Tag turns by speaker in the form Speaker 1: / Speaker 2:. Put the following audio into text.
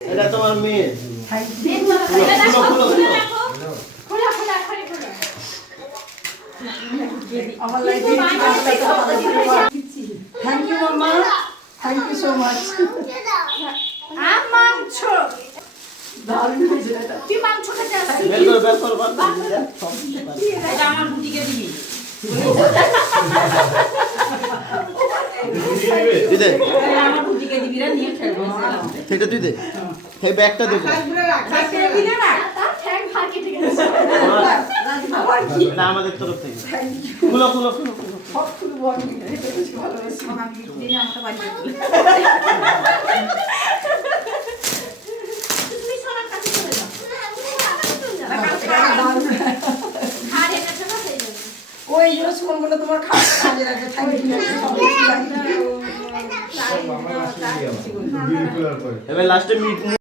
Speaker 1: এটা তোমার মেয়ে।
Speaker 2: Thank you mamma thank you so much
Speaker 3: মাংস
Speaker 2: দারুণ হয়েছে
Speaker 3: তুই মাংস খেতে আসছিস
Speaker 1: বের করো বের করো বার করো, যা, সব দিতে পারো।
Speaker 4: এটা আমার বুটিকে দিবি
Speaker 1: তুই দে
Speaker 4: আমার বুটিকে দিবি রে নিয়ে খেলব
Speaker 1: সেটা তুই দে সেই ব্যাগটা দে
Speaker 4: না
Speaker 3: তার ঠ্যাং ফার কেটে গেছে
Speaker 1: এটা আমাদের তরফ থেকে। খুলো খুলো খুলো
Speaker 3: হয়ে
Speaker 2: ওই জন্য তোমার কাজে
Speaker 1: এবার লাস্টে মিট